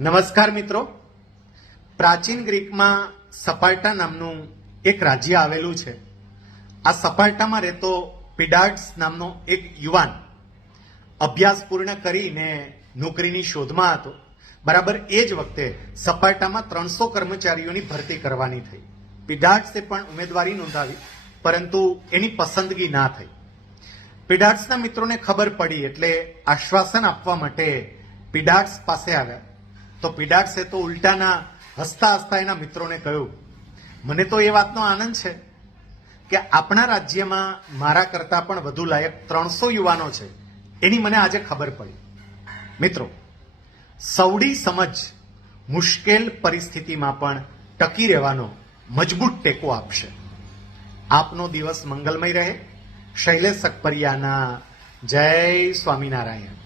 નમસ્કાર મિત્રો. પ્રાચીન ગ્રીકમાં સપાર્ટા નામનું એક રાજ્ય આવેલું છે. આ સપાર્ટામાં રહેતો પીડાર્ડ્સ નામનો એક યુવાન અભ્યાસ પૂર્ણ કરીને નોકરીની શોધમાં હતો. બરાબર એ જ વખતે સપાર્ટામાં 300 કર્મચારીઓની ભરતી કરવાની થઈ. પીડાર્ડ્સે પણ ઉમેદવારી નોંધાવી, પરંતુ એની પસંદગી ના થઈ. પીડાર્ડ્સના મિત્રોને ખબર પડી એટલે આશ્વાસન આપવા માટે પીડાર્ડ્સ પાસે આવ્યા. તો પીડાર્ડ્સે તો ઉલટાના હસતા હસતા એના મિત્રોને કહ્યું, મને તો એ વાતનો આનંદ છે કે આપણા રાજ્યમાં મારા કરતાં પણ વધુ લાયક 300 યુવાનો છે, એની મને આજે ખબર પડી. મિત્રો, સૌડી સમજ મુશ્કેલ પરિસ્થિતિમાં પણ ટકી રહેવાનો મજબૂત ટેકો આપશે. આપનો દિવસ મંગલમય રહે. શૈલેષ સકપરિયાના જય સ્વામિનારાયણ.